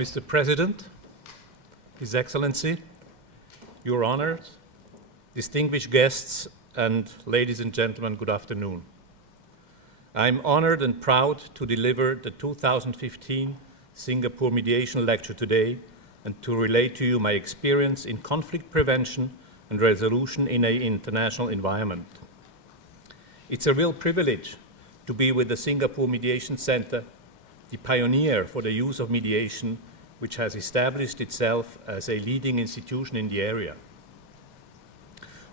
Mr. President, His Excellency, Your Honors, distinguished guests, and ladies and gentlemen, good afternoon. I'm honored and proud to deliver the 2015 Singapore Mediation Lecture today and to relate to you my experience in conflict prevention and resolution in an international environment. It's a real privilege to be with the Singapore Mediation Center, the pioneer for the use of mediation, which has established itself as a leading institution in the area.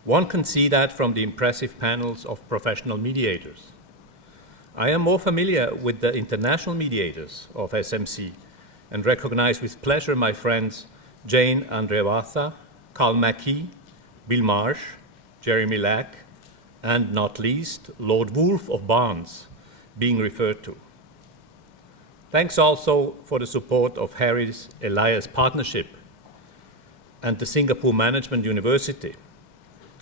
One can see that from the impressive panels of professional mediators. I am more familiar with the international mediators of SMC and recognize with pleasure my friends Jane Andrevatha, Carl Mackey, Bill Marsh, Jeremy Lack, and not least, Lord Wolf of Barnes being referred to. Thanks also for the support of Harris Elias Partnership and the Singapore Management University,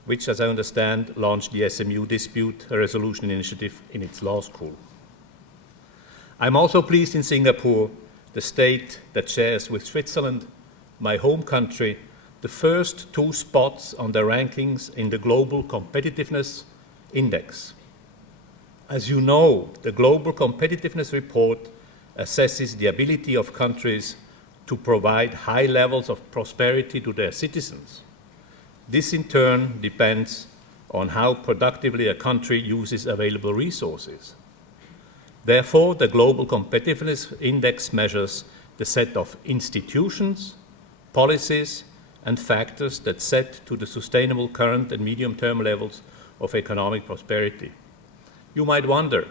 which, as I understand, launched the SMU Dispute Resolution Initiative in its law school. I'm also pleased in Singapore, the state that shares with Switzerland, my home country, the first 2 spots on the rankings in the Global Competitiveness Index. As you know, the Global Competitiveness Report assesses the ability of countries to provide high levels of prosperity to their citizens. This in turn depends on how productively a country uses available resources. Therefore, the Global Competitiveness Index measures the set of institutions, policies, and factors that set to the sustainable current and medium-term levels of economic prosperity. You might wonder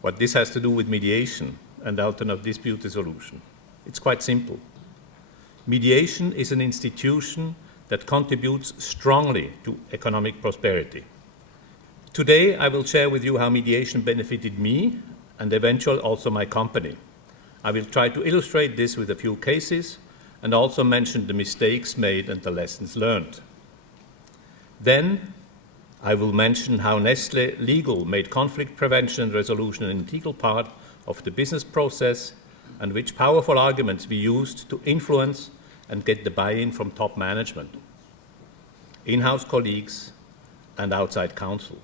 what this has to do with mediation and alternative dispute resolution. It's quite simple. Mediation is an institution that contributes strongly to economic prosperity. Today, I will share with you how mediation benefited me and eventually also my company. I will try to illustrate this with a few cases and also mention the mistakes made and the lessons learned. Then, I will mention how Nestlé Legal made conflict prevention and resolution an integral part of the business process and which powerful arguments we used to influence and get the buy-in from top management, in-house colleagues, and outside counsel.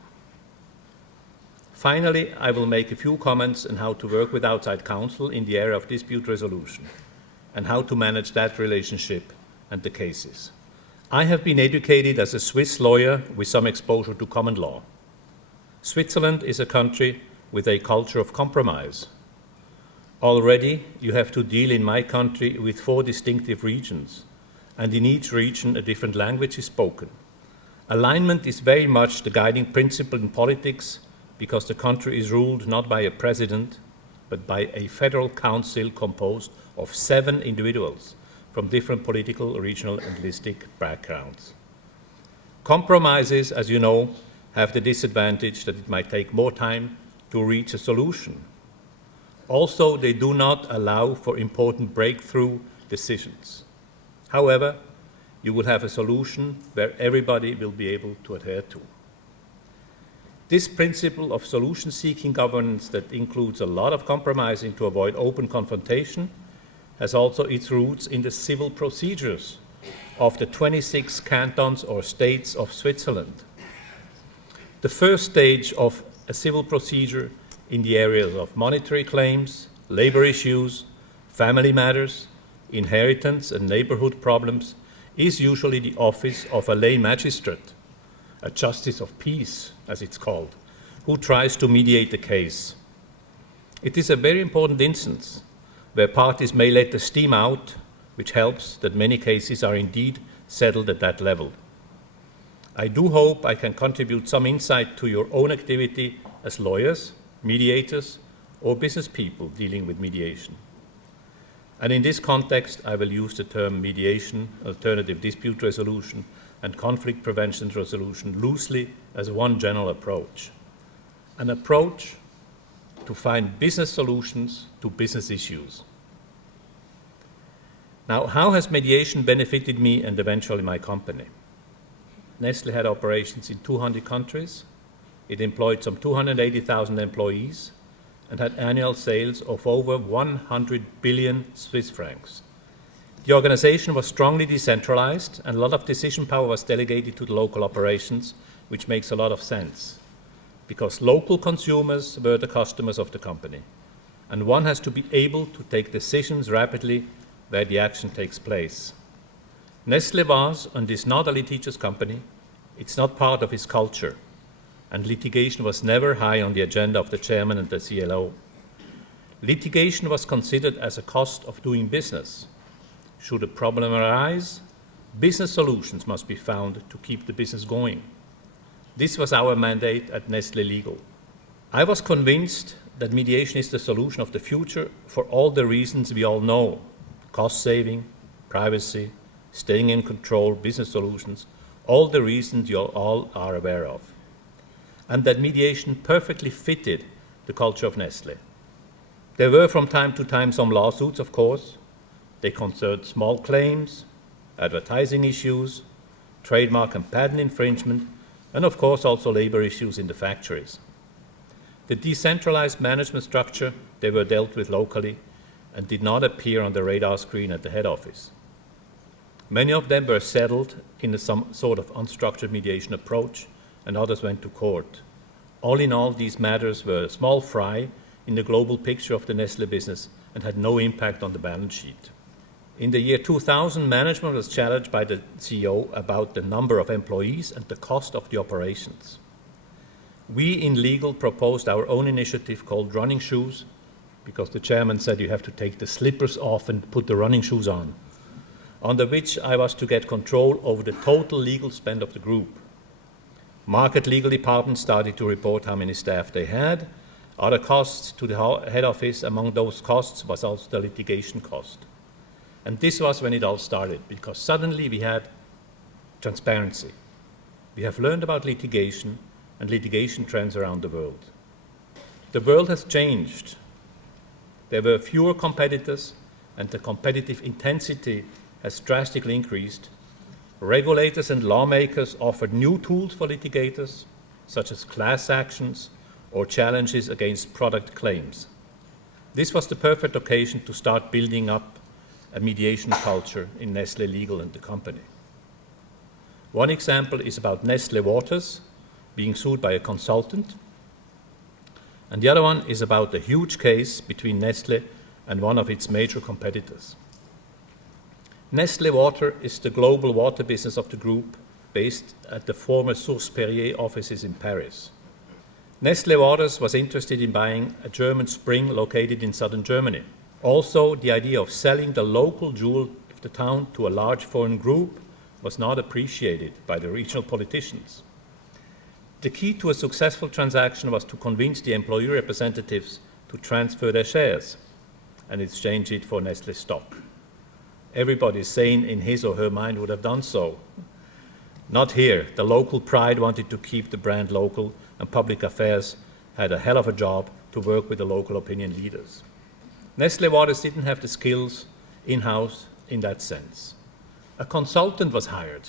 Finally, I will make a few comments on how to work with outside counsel in the area of dispute resolution and how to manage that relationship and the cases. I have been educated as a Swiss lawyer with some exposure to common law. Switzerland is a country with a culture of compromise. Already, you have to deal in my country with 4 distinctive regions, and in each region a different language is spoken. Alignment is very much the guiding principle in politics because the country is ruled not by a president, but by a federal council composed of 7 individuals from different political, regional, and linguistic backgrounds. Compromises, as you know, have the disadvantage that it might take more time to reach a solution. Also, they do not allow for important breakthrough decisions. However, you will have a solution where everybody will be able to adhere to. This principle of solution-seeking governance that includes a lot of compromising to avoid open confrontation has also its roots in the civil procedures of the 26 cantons or states of Switzerland. The first stage of a civil procedure in the areas of monetary claims, labor issues, family matters, inheritance and neighborhood problems is usually the office of a lay magistrate, a justice of peace, as it's called, who tries to mediate the case. It is a very important instance where parties may let the steam out, which helps that many cases are indeed settled at that level. I do hope I can contribute some insight to your own activity as lawyers, mediators, or business people dealing with mediation. And in this context, I will use the term mediation, alternative dispute resolution, and conflict prevention and resolution loosely as one general approach. An approach to find business solutions to business issues. Now, how has mediation benefited me and eventually my company? Nestlé had operations in 200 countries. It employed some 280,000 employees and had annual sales of over 100 billion Swiss francs. The organization was strongly decentralized, and a lot of decision power was delegated to the local operations, which makes a lot of sense, because local consumers were the customers of the company, and one has to be able to take decisions rapidly where the action takes place. Nestlé was and is not a litigious company. It's not part of his culture, and litigation was never high on the agenda of the chairman and the CLO. Litigation was considered as a cost of doing business. Should a problem arise, business solutions must be found to keep the business going. This was our mandate at Nestlé Legal. I was convinced that mediation is the solution of the future for all the reasons we all know: cost saving, privacy, staying in control, business solutions, all the reasons you all are aware of. And that mediation perfectly fitted the culture of Nestlé. There were from time to time some lawsuits, of course. They concerned small claims, advertising issues, trademark and patent infringement, and of course also labor issues in the factories. The decentralized management structure, they were dealt with locally and did not appear on the radar screen at the head office. Many of them were settled in some sort of unstructured mediation approach, and others went to court. All in all, these matters were a small fry in the global picture of the Nestlé business and had no impact on the balance sheet. In the year 2000, management was challenged by the CEO about the number of employees and the cost of the operations. We in legal proposed our own initiative called running shoes, because the chairman said you have to take the slippers off and put the running shoes on, under which I was to get control over the total legal spend of the group. Market legal departments started to report how many staff they had. Other costs to the head office, among those costs was also the litigation cost. And this was when it all started, because suddenly we had transparency. We have learned about litigation and litigation trends around the world. The world has changed. There were fewer competitors, and the competitive intensity has drastically increased. Regulators and lawmakers offered new tools for litigators, such as class actions or challenges against product claims. This was the perfect occasion to start building up a mediation culture in Nestlé Legal and the company. One example is about Nestlé Waters being sued by a consultant, and the other one is about a huge case between Nestlé and one of its major competitors. Nestlé Water is the global water business of the group, based at the former Source Perrier offices in Paris. Nestlé Waters was interested in buying a German spring located in southern Germany. Also, the idea of selling the local jewel of the town to a large foreign group was not appreciated by the regional politicians. The key to a successful transaction was to convince the employee representatives to transfer their shares and exchange it for Nestlé stock. Everybody sane in his or her mind would have done so. Not here. The local pride wanted to keep the brand local, and public affairs had a hell of a job to work with the local opinion leaders. Nestlé Waters didn't have the skills in-house in that sense. A consultant was hired,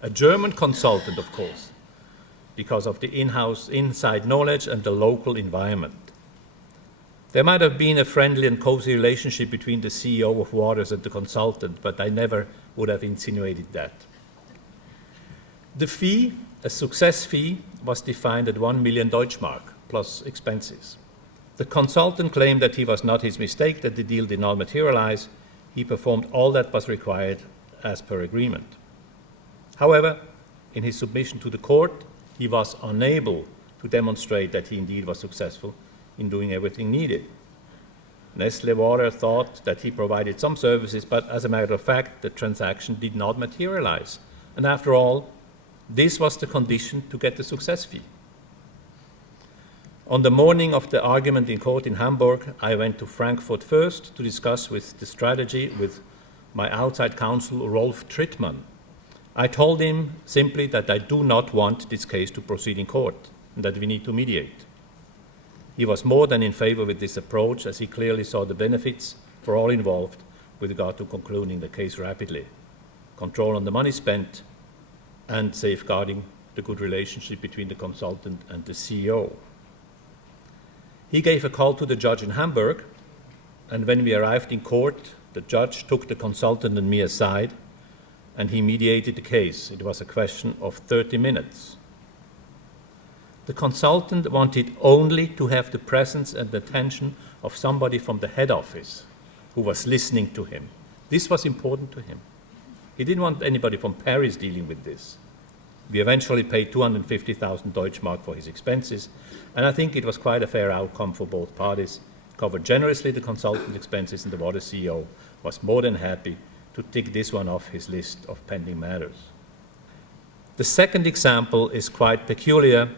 a German consultant, of course, because of the in-house inside knowledge and the local environment. There might have been a friendly and cozy relationship between the CEO of Waters and the consultant, but I never would have insinuated that. The fee, a success fee, was defined at 1 million Deutschmark plus expenses. The consultant claimed that he was not his mistake, that the deal did not materialize. He performed all that was required as per agreement. However, in his submission to the court, he was unable to demonstrate that he indeed was successful in doing everything needed. Nestlé Water thought that he provided some services, but as a matter of fact, the transaction did not materialize. And after all, this was the condition to get the success fee. On the morning of the argument in court in Hamburg, I went to Frankfurt first to discuss the strategy with my outside counsel, Rolf Trittmann. I told him simply that I do not want this case to proceed in court and that we need to mediate. He was more than in favor with this approach, as he clearly saw the benefits for all involved with regard to concluding the case rapidly, control on the money spent, and safeguarding the good relationship between the consultant and the CEO. He gave a call to the judge in Hamburg, and when we arrived in court, the judge took the consultant and me aside, and he mediated the case. It was a question of 30 minutes. The consultant wanted only to have the presence and attention of somebody from the head office who was listening to him. This was important to him. He didn't want anybody from Paris dealing with this. We eventually paid 250,000 Deutschmark for his expenses, and I think it was quite a fair outcome for both parties. Covered generously the consultant expenses, and the water CEO was more than happy to tick this one off his list of pending matters. The second example is quite peculiar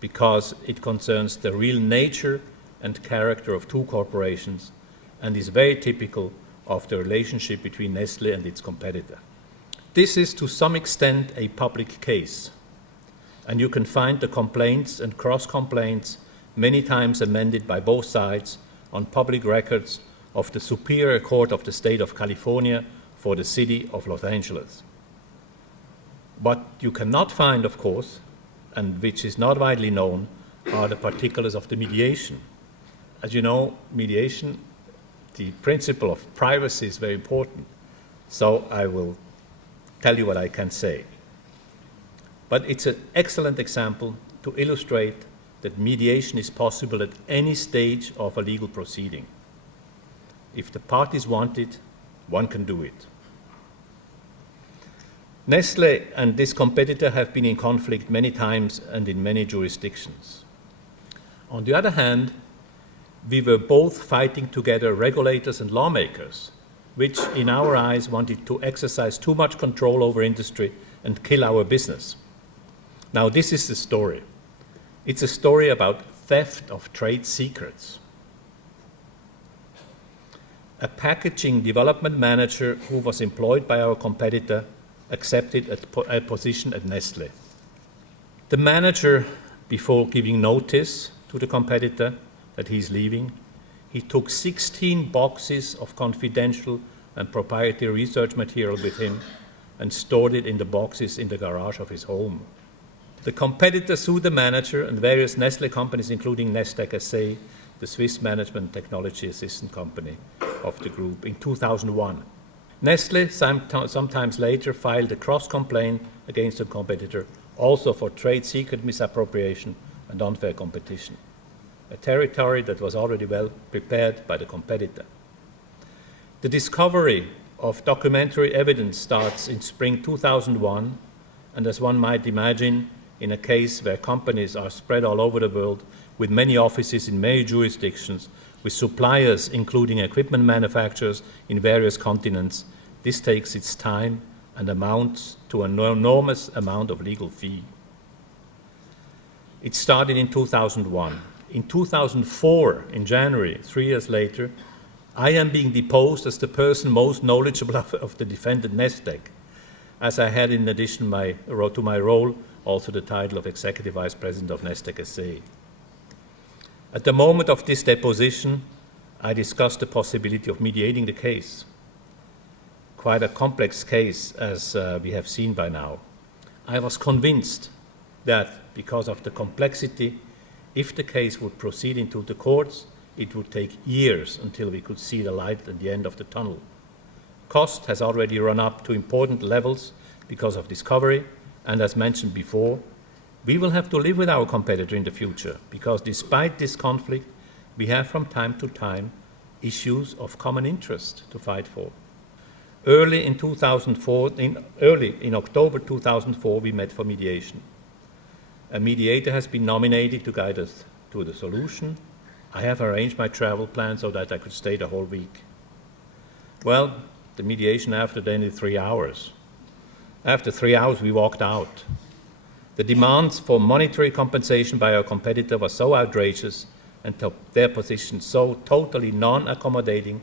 because it concerns the real nature and character of two corporations and is very typical of the relationship between Nestlé and its competitor. This is to some extent a public case, and you can find the complaints and cross-complaints many times amended by both sides on public records of the Superior Court of the State of California for the city of Los Angeles. What you cannot find, of course, and which is not widely known, are the particulars of the mediation. As you know, mediation, the principle of privacy is very important, so I will tell you what I can say. But it's an excellent example to illustrate that mediation is possible at any stage of a legal proceeding. If the parties want it, one can do it. Nestlé and this competitor have been in conflict many times and in many jurisdictions. On the other hand, we were both fighting together regulators and lawmakers, which in our eyes wanted to exercise too much control over industry and kill our business. Now this is the story. It's a story about theft of trade secrets. A packaging development manager who was employed by our competitor accepted a position at Nestlé. The manager, before giving notice to the competitor that he's leaving, he took 16 boxes of confidential and proprietary research material with him and stored it in the boxes in the garage of his home. The competitor sued the manager and various Nestlé companies, including Nestlé SA, the Swiss management technology assistant company of the group, in 2001. Nestlé sometimes later filed a cross-complaint against the competitor, also for trade secret misappropriation and unfair competition, a territory that was already well prepared by the competitor. The discovery of documentary evidence starts in spring 2001, and as one might imagine, in a case where companies are spread all over the world with many offices in many jurisdictions, with suppliers including equipment manufacturers in various continents, this takes its time and amounts to an enormous amount of legal fee. It started in 2001. In 2004, in January, 3 years later, I am being deposed as the person most knowledgeable of the defendant Nestlé, as I had in addition to my role also the title of Executive Vice President of Nestlé SA. At the moment of this deposition, I discussed the possibility of mediating the case. Quite a complex case, as we have seen by now. I was convinced that because of the complexity, if the case would proceed into the courts, it would take years until we could see the light at the end of the tunnel. Cost has already run up to important levels because of discovery, and as mentioned before, we will have to live with our competitor in the future, because despite this conflict, we have from time to time issues of common interest to fight for. Early in October 2004, we met for mediation. A mediator has been nominated to guide us to the solution. I have arranged my travel plan so that I could stay the whole week. Well, the mediation after ended 3 hours. After 3 hours, we walked out. The demands for monetary compensation by our competitor were so outrageous and their position so totally non-accommodating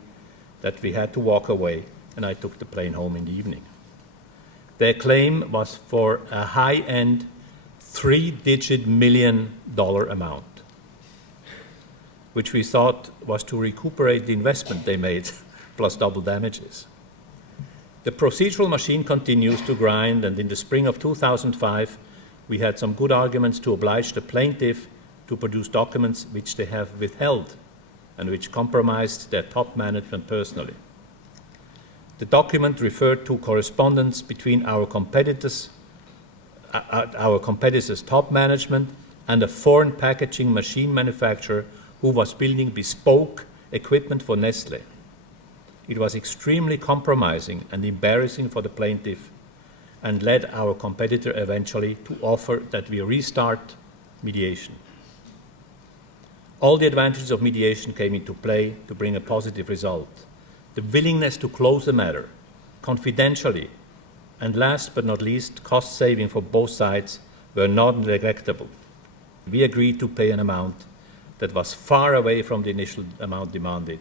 that we had to walk away, and I took the plane home in the evening. Their claim was for a high-end 3-digit million dollar amount, which we thought was to recuperate the investment they made, plus double damages. The procedural machine continues to grind, and in the spring of 2005, we had some good arguments to oblige the plaintiff to produce documents which they have withheld and which compromised their top management personally. The document referred to correspondence between our competitors' top management and a foreign packaging machine manufacturer who was building bespoke equipment for Nestlé. It was extremely compromising and embarrassing for the plaintiff and led our competitor eventually to offer that we restart mediation. All the advantages of mediation came into play to bring a positive result. The willingness to close the matter confidentially, and last but not least, cost saving for both sides were not neglectable. We agreed to pay an amount that was far away from the initial amount demanded.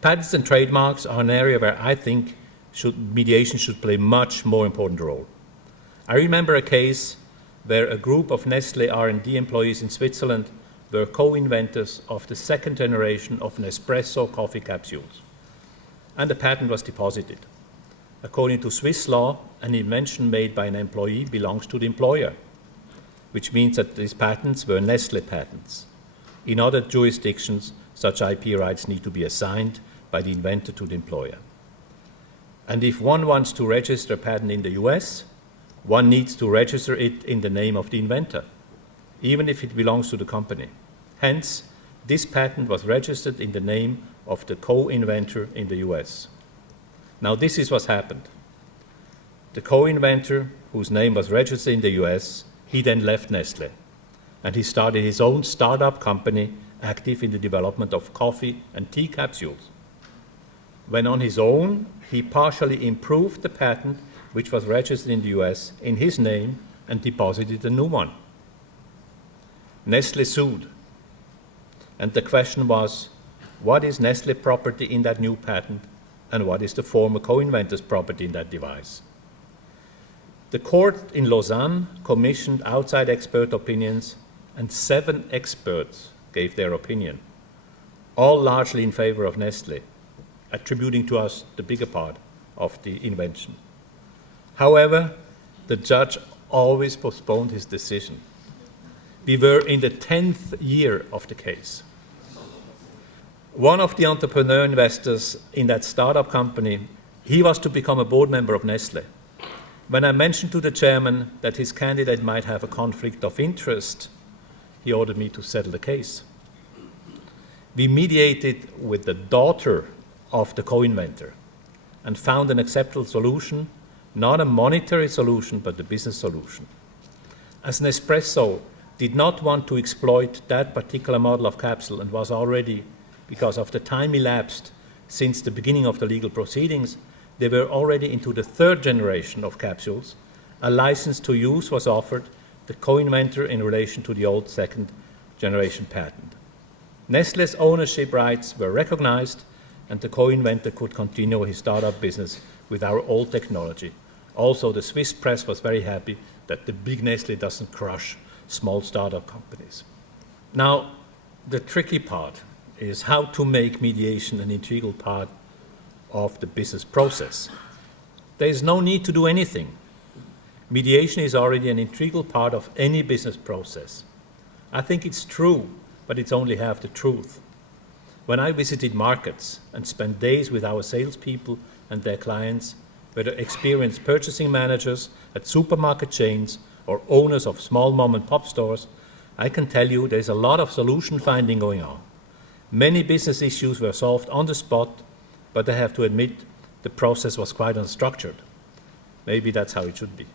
Patents and trademarks are an area where I think mediation should play a much more important role. I remember a case where a group of Nestlé R&D employees in Switzerland were co-inventors of the second generation of Nespresso coffee capsules, and a patent was deposited. According to Swiss law, an invention made by an employee belongs to the employer, which means that these patents were Nestlé patents. In other jurisdictions, such IP rights need to be assigned by the inventor to the employer. And if one wants to register a patent in the US, one needs to register it in the name of the inventor, even if it belongs to the company. Hence, this patent was registered in the name of the co-inventor in the US. Now, this is what's happened. The co-inventor, whose name was registered in the US, he then left Nestlé, and he started his own startup company active in the development of coffee and tea capsules. When on his own, he partially improved the patent which was registered in the US in his name and deposited a new one. Nestlé sued, and the question was, what is Nestlé property in that new patent and what is the former co-inventor's property in that device? The court in Lausanne commissioned outside expert opinions, and 7 experts gave their opinion, all largely in favor of Nestlé, attributing to us the bigger part of the invention. However, the judge always postponed his decision. We were in the 10th year of the case. One of the entrepreneur investors in that startup company, he was to become a board member of Nestlé. When I mentioned to the chairman that his candidate might have a conflict of interest, he ordered me to settle the case. We mediated with the daughter of the co-inventor and found an acceptable solution, not a monetary solution, but a business solution. As Nespresso did not want to exploit that particular model of capsule and was already, because of the time elapsed since the beginning of the legal proceedings, they were already into the 3rd generation of capsules. A license to use was offered the co-inventor in relation to the old 2nd generation patent. Nestlé's ownership rights were recognized, and the co-inventor could continue his startup business with our old technology. Also, the Swiss press was very happy that the big Nestlé doesn't crush small startup companies. Now, the tricky part is how to make mediation an integral part of the business process. There is no need to do anything. Mediation is already an integral part of any business process. I think it's true, but it's only half the truth. When I visited markets and spent days with our salespeople and their clients, whether experienced purchasing managers at supermarket chains or owners of small mom-and-pop stores, I can tell you there's a lot of solution finding going on. Many business issues were solved on the spot, but I have to admit the process was quite unstructured. Maybe that's how it should be.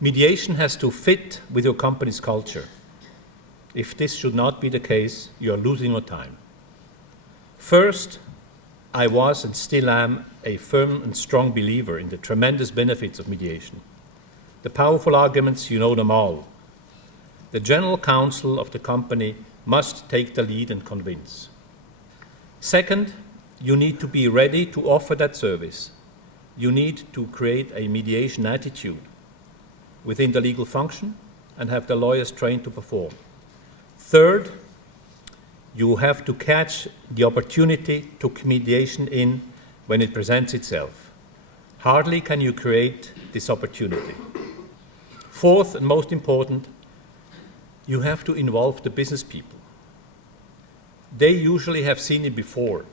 Mediation has to fit with your company's culture. If this should not be the case, you are losing your time. First, I was and still am a firm and strong believer in the tremendous benefits of mediation. The powerful arguments, you know them all. The general counsel of the company must take the lead and convince. Second, you need to be ready to offer that service. You need to create a mediation attitude within the legal function and have the lawyers trained to perform. Third, you have to catch the opportunity to mediation in when it presents itself. Hardly can you create this opportunity. Fourth, and most important, you have to involve the business people. They usually have seen it before.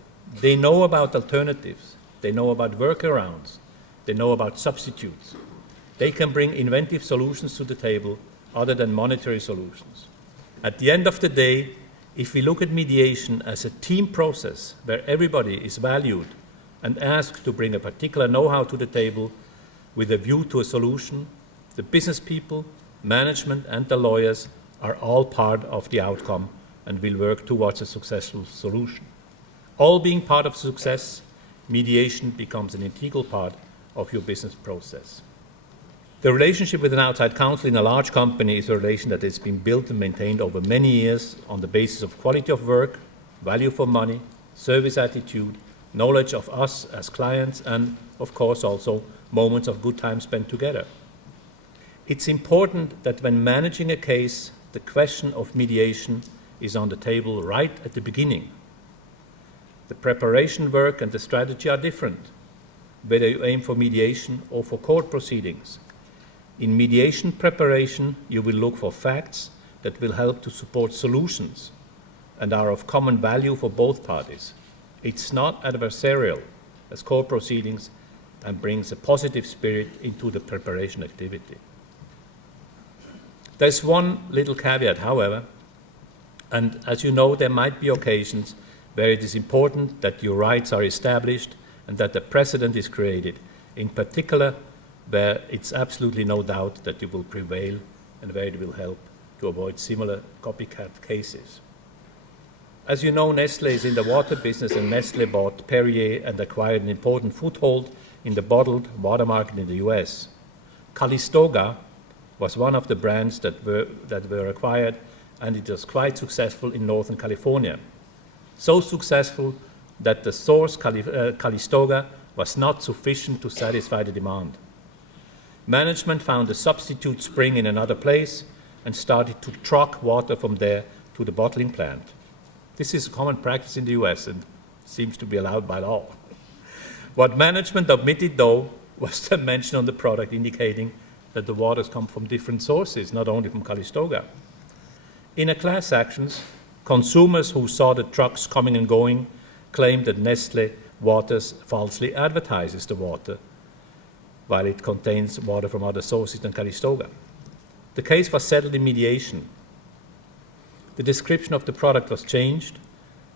They know about alternatives. They know about workarounds. They know about substitutes. They can bring inventive solutions to the table other than monetary solutions. At the end of the day, if we look at mediation as a team process where everybody is valued and asked to bring a particular know-how to the table with a view to a solution, the business people, management, and the lawyers are all part of the outcome and will work towards a successful solution. All being part of success, mediation becomes an integral part of your business process. The relationship with an outside counsel in a large company is a relation that has been built and maintained over many years on the basis of quality of work, value for money, service attitude, knowledge of us as clients, and, of course, also moments of good time spent together. It's important that when managing a case, the question of mediation is on the table right at the beginning. The preparation work and the strategy are different, whether you aim for mediation or for court proceedings. In mediation preparation, you will look for facts that will help to support solutions and are of common value for both parties. It's not adversarial as court proceedings and brings a positive spirit into the preparation activity. There's one little caveat, however, and as you know, there might be occasions where it is important that your rights are established and that a precedent is created, in particular where it's absolutely no doubt that you will prevail and where it will help to avoid similar copycat cases. As you know, Nestlé is in the water business, and Nestlé bought Perrier and acquired an important foothold in the bottled water market in the US. Calistoga was one of the brands that were acquired, and it was quite successful in Northern California. So successful that the source, Calistoga, was not sufficient to satisfy the demand. Management found a substitute spring in another place and started to truck water from there to the bottling plant. This is a common practice in the US and seems to be allowed by law. What management omitted, though, was the mention on the product indicating that the waters come from different sources, not only from Calistoga. In a class actions, consumers who saw the trucks coming and going claimed that Nestlé Waters falsely advertises the water, while it contains water from other sources than Calistoga. The case was settled in mediation. The description of the product was changed,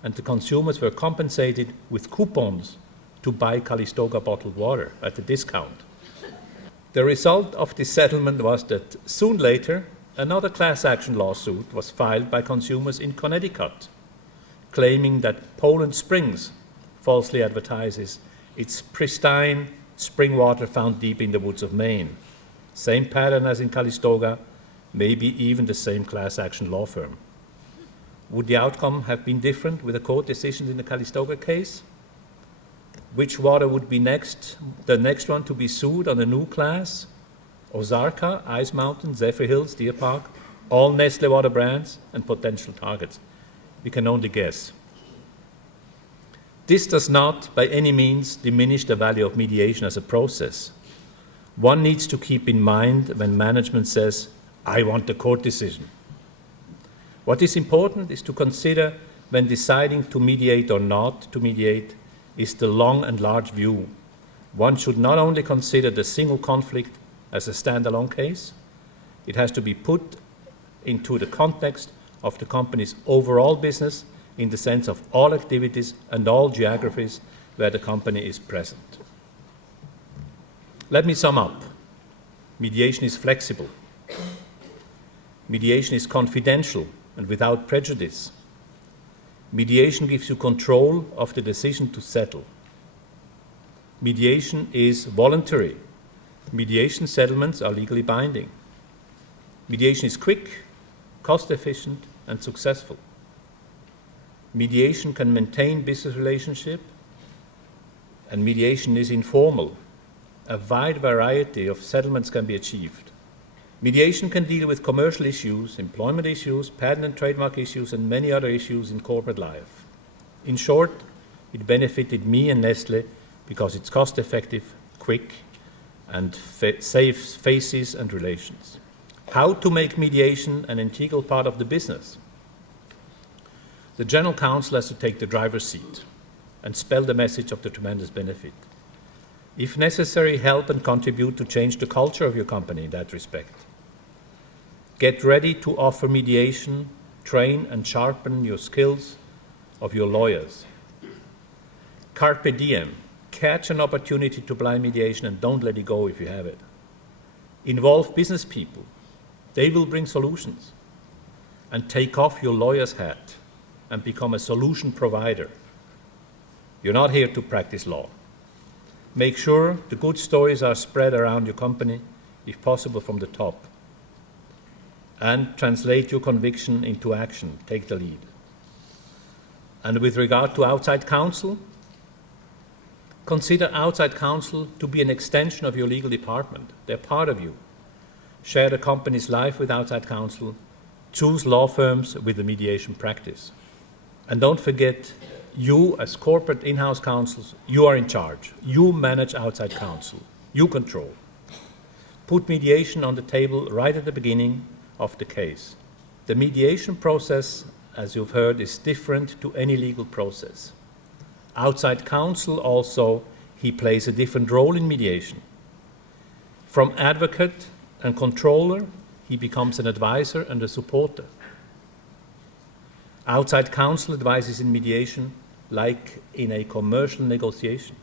and the consumers were compensated with coupons to buy Calistoga bottled water at a discount. The result of this settlement was that soon later, another class action lawsuit was filed by consumers in Connecticut, claiming that Poland Springs falsely advertises its pristine spring water found deep in the woods of Maine. Same pattern as in Calistoga, maybe even the same class action law firm. Would the outcome have been different with the court decisions in the Calistoga case? Which water would be the next one to be sued on a new class? Ozarka, Ice Mountain, Zephyr Hills, Deer Park, all Nestlé water brands and potential targets. We can only guess. This does not, by any means, diminish the value of mediation as a process. One needs to keep in mind when management says, "I want a court decision." What is important is to consider when deciding to mediate or not to mediate is the long and large view. One should not only consider the single conflict as a standalone case, it has to be put into the context of the company's overall business in the sense of all activities and all geographies where the company is present. Let me sum up. Mediation is flexible. Mediation is confidential and without prejudice. Mediation gives you control of the decision to settle. Mediation is voluntary. Mediation settlements are legally binding. Mediation is quick, cost-efficient, and successful. Mediation can maintain business relationship, and mediation is informal. A wide variety of settlements can be achieved. Mediation can deal with commercial issues, employment issues, patent and trademark issues, and many other issues in corporate life. In short, it benefited me and Nestlé because it's cost-effective, quick, and saves faces and relations. how to make mediation an integral part of the business. The General Counsel has to take the driver's seat and spell the message of the tremendous benefit. If necessary, help and contribute to change the culture of your company in that respect. Get ready to offer mediation, train and sharpen your skills of your lawyers. Carpe diem, catch an opportunity to apply mediation and don't let it go if you have it. Involve business people. They will bring solutions. And take off your lawyer's hat and become a solution provider. You're not here to practice law. Make sure the good stories are spread around your company, if possible from the top. And translate your conviction into action. Take the lead. And with regard to outside counsel, consider outside counsel to be an extension of your legal department. They're part of you. Share the company's life with outside counsel. Choose law firms with a mediation practice. And don't forget, you as corporate in-house counsels, you are in charge. You manage outside counsel. You control. Put mediation on the table right at the beginning of the case. The mediation process, as you've heard, is different to any legal process. Outside counsel also, he plays a different role in mediation. From advocate and controller, he becomes an advisor and a supporter. Outside counsel advises in mediation like in a commercial negotiation.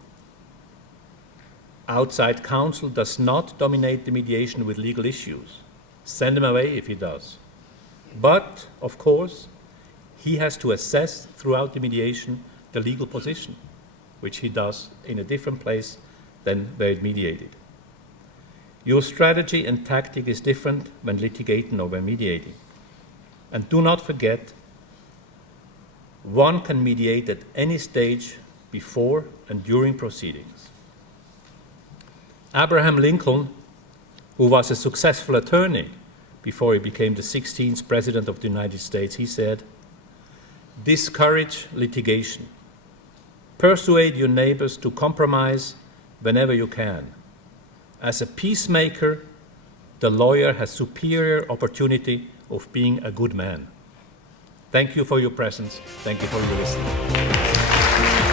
Outside counsel does not dominate the mediation with legal issues. Send him away if he does. But, of course, he has to assess throughout the mediation the legal position, which he does in a different place than where it mediated. Your strategy and tactic is different when litigating or when mediating. And do not forget, one can mediate at any stage before and during proceedings. Abraham Lincoln, who was a successful attorney before he became the 16th President of the United States, he said, "Discourage litigation. Persuade your neighbors to compromise whenever you can. As a peacemaker, the lawyer has superior opportunity of being a good man." Thank you for your presence. Thank you for your listening.